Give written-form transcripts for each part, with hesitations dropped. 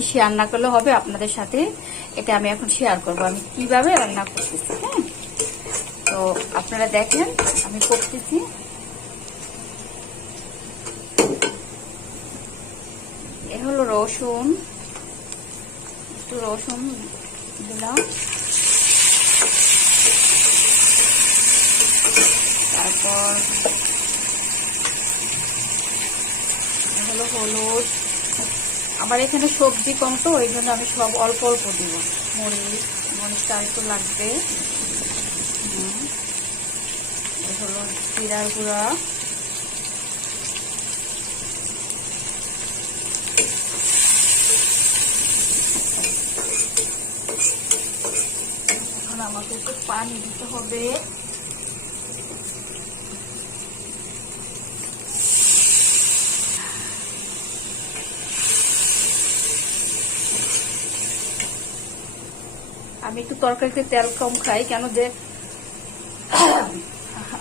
কি শেয়ার না করলে হবে আপনাদের সাথে, এটা আমি এখন শেয়ার করব আমি কিভাবে রান্না করতেছি। হ্যাঁ, তো আপনারা দেখেন আমি করতেছি। এ হলো রসুন, একটু রসুন দিলাম, তারপর হলো হলুদ। আমার এখানে সবজি কম তো ওই জন্য আমি সব অল্প অল্প দিব। মরিচটা একটু লাগবে। হলো জিরার গুঁড়া, এখন আমাকে একটু পানি দিতে হবে। আমি একটু তরকারিতে তেল কম খাই, কেন যে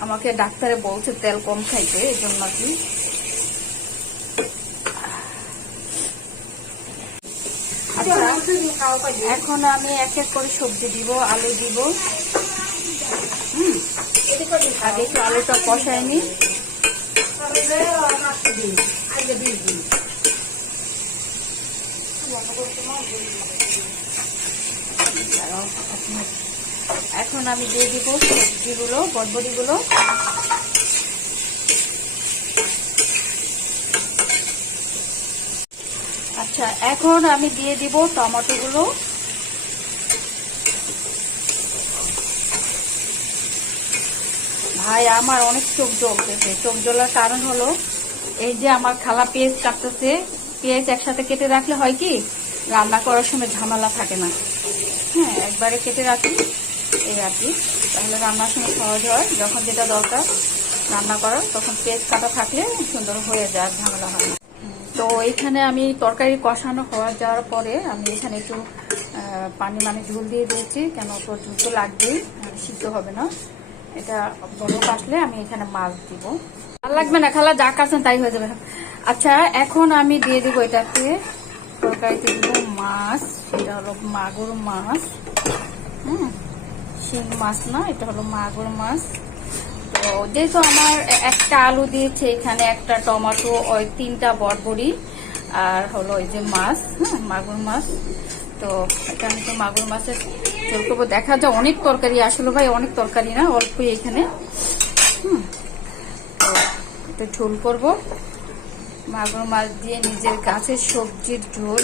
আমাকে ডাক্তারে বলছে তেল কম খাইতে, এই জন্য আর কি। এখন আমি এক এক করে সবজি দিব, আলু দিব। আগে একটু আলুটা কষাই নি। এখন আমি দিয়ে দিব সবজিগুলো, বরবটিগুলো। আচ্ছা, এখন আমি দিয়ে দিব টমেটোগুলো। ভাই আমার অনেক চোখ জ্বলতেছে। চোখ জ্বলার কারণ হলো এই যে আমার খালা পেঁয়াজ কাটতেছে। পেঁয়াজ একসাথে কেটে রাখলে হয় কি, রান্না করার সময় ঝামেলা থাকে না। হ্যাঁ, একবারে কেটে রাখি এই আর কি, তাহলে রান্নার সময় সহজ হয়। যখন যেটা দরকার রান্না করার তখন পেঁয়াজ কাটা থাকলে সুন্দর হয়ে যায়, ঝামেলা হয় না। তো এইখানে আমি তরকারি কষানো হওয়া যাওয়ার পরে আমি এখানে একটু পানি ঝোল দিয়ে দিয়েছি, কেন তো ঝোল তো লাগবেই, সিদ্ধ হবে না। এটা বড় কাটলে আমি এখানে মাছ দিব। আর লাগবে না, খালা যা কাটছেন তাই হয়ে যাবে। আচ্ছা, এখন আমি দিয়ে দিব এটাতে, তরকারিতে দিব মাছ। এটা হলো মাগুর মাছ। শিং মাছ না, এটা হলো মাগুর মাছ। তো যেহেতু আমার একটা আলু দিয়েছে এখানে, একটা টমেটো, ওই 3টা বরবটি, আর হলো ওই যে মাছ, হ্যাঁ মাগুর মাছ। তো এটা আমি তো মাগুর মাছের ঝোল করবো। দেখা যায় অনেক তরকারি, আসলে ভাই অনেক তরকারি না, অল্পই এখানে। তো এটা ঝোল করবো মাগুর মাছ দিয়ে, নিজের গাছের সবজির ঝোল।